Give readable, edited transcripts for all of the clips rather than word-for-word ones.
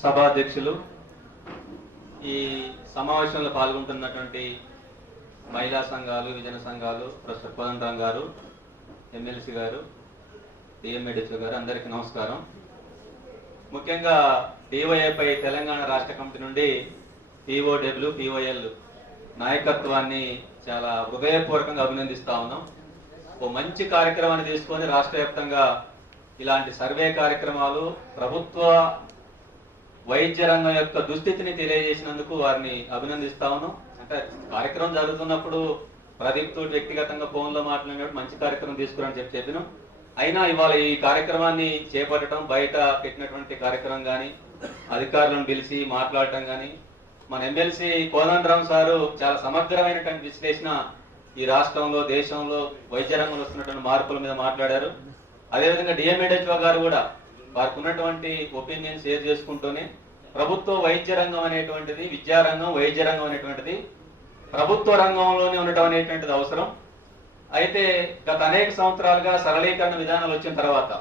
సభాధ్యక్షులు, ఈ సమావేశంలో పాల్గొంటున్నటువంటి మహిళా సంఘాలు, విజన సంఘాలు, ప్రొఫెసర్ కోదండరాం గారు, ఎమ్మెల్సీ గారు, డిఎంఏడిచో గారు, అందరికీ నమస్కారం. ముఖ్యంగా డివైఏపై తెలంగాణ రాష్ట్ర కమిటీ నుండి పిఓడబ్ల్యూ, పిఓఎల్ నాయకత్వాన్ని చాలా హృదయపూర్వకంగా అభినందిస్తా ఉన్నాం. ఓ మంచి కార్యక్రమాన్ని తీసుకొని రాష్ట్ర వ్యాప్తంగా ఇలాంటి సర్వే కార్యక్రమాలు ప్రభుత్వ వైద్య రంగం యొక్క దుస్థితిని తెలియజేసినందుకు వారిని అభినందిస్తా ఉన్నాం. అంటే కార్యక్రమం జరుగుతున్నప్పుడు ప్రదీప్ తోటి వ్యక్తిగతంగా ఫోన్లో మాట్లాడినప్పుడు మంచి కార్యక్రమం తీసుకురని చెప్పినాం. అయినా ఇవాళ ఈ కార్యక్రమాన్ని చేపట్టడం, బయట పెట్టినటువంటి కార్యక్రమం కానీ, అధికారులను పిలిచి మాట్లాడటం కానీ, మన ఎమ్మెల్సీ కోదండరాం సారు చాలా సమగ్రమైనటువంటి విశ్లేషణ ఈ రాష్ట్రంలో, దేశంలో వైద్య రంగంలో వస్తున్నటువంటి మార్పుల మీద మాట్లాడారు. అదేవిధంగా డిఎంఏడిహెచ్ఓ గారు కూడా వారికి ఉన్నటువంటి ఒపీనియన్ షేర్ చేసుకుంటూనే ప్రభుత్వ వైద్య రంగం అనేటువంటిది, విద్యారంగం, వైద్య రంగం అనేటువంటిది ప్రభుత్వ రంగంలోనే ఉండటం అనేటువంటిది అవసరం. అయితే గత అనేక సంవత్సరాలుగా సరళీకరణ విధానాలు వచ్చిన తర్వాత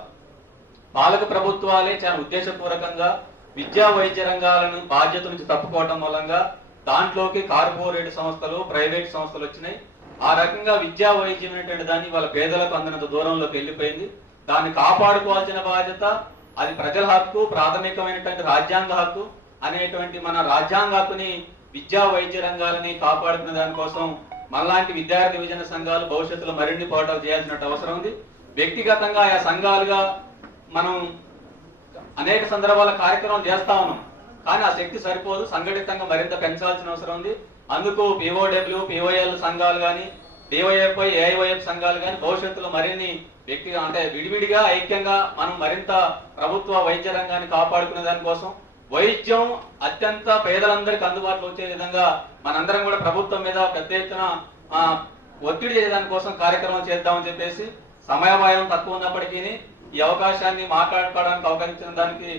పాలక ప్రభుత్వాలే చాలా ఉద్దేశపూర్వకంగా విద్యా వైద్య రంగాలను బాధ్యత నుంచి తప్పుకోవటం మూలంగా దాంట్లోకి కార్పొరేట్ సంస్థలు, ప్రైవేట్ సంస్థలు వచ్చినాయి. ఆ రకంగా విద్యా వైద్యం అనేటువంటి దాన్ని వాళ్ళ పేదలకు అందినంత దూరంలోకి వెళ్ళిపోయింది. దాన్ని కాపాడుకోవాల్సిన బాధ్యత అది ప్రజల హక్కు, ప్రాథమికమైనటువంటి రాజ్యాంగ హక్కు అనేటువంటి మన రాజ్యాంగ హక్కుని, విద్యా వైద్య రంగాలని కాపాడుకునే దానికోసం మనలాంటి విద్యార్థి విభజన సంఘాలు భవిష్యత్తులో మరిన్ని పోరాటాలు చేయాల్సిన అవసరం ఉంది. వ్యక్తిగతంగా ఆ సంఘాలుగా మనం అనేక సందర్భాల కార్యక్రమాలు చేస్తా ఉన్నాం, కానీ ఆ శక్తి సరిపోదు. సంఘటితంగా మరింత పెంచాల్సిన అవసరం ఉంది. అందుకు పిఓడబ్ల్యూ, పిఓఎల్ సంఘాలు కానీ, డివైఎఫ్ఐ, ఏఐవైఎఫ్ సంఘాలు కానీ భవిష్యత్తులో మరిన్ని అంటే విడివిడిగా, ఐక్యంగా మనం మరింత ప్రభుత్వ వైద్య రంగాన్ని కాపాడుకునే దానికోసం, వైద్యం అత్యంత పేదలందరికీ అందుబాటులో వచ్చే విధంగా మనందరం కూడా ప్రభుత్వం మీద పెద్ద ఎత్తున ఒత్తిడి చేయడానికి కోసం కార్యక్రమం చేద్దామని చెప్పేసి, సమయభాయం తక్కువ ఉన్నప్పటికీ ఈ అవకాశాన్ని మాట్లాడుకోవడానికి అవకాశించిన దానికి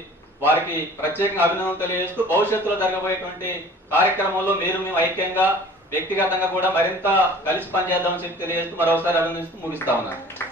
వారికి ప్రత్యేకంగా అభినందనలు తెలియజేస్తూ, భవిష్యత్తులో జరగబోయేటువంటి కార్యక్రమంలో మేము ఐక్యంగా, వ్యక్తిగతంగా కూడా మరింత కలిసి పనిచేద్దామని చెప్పి తెలియజేస్తూ మరోసారి అభినందిస్తూ ముగిస్తా ఉన్నాను.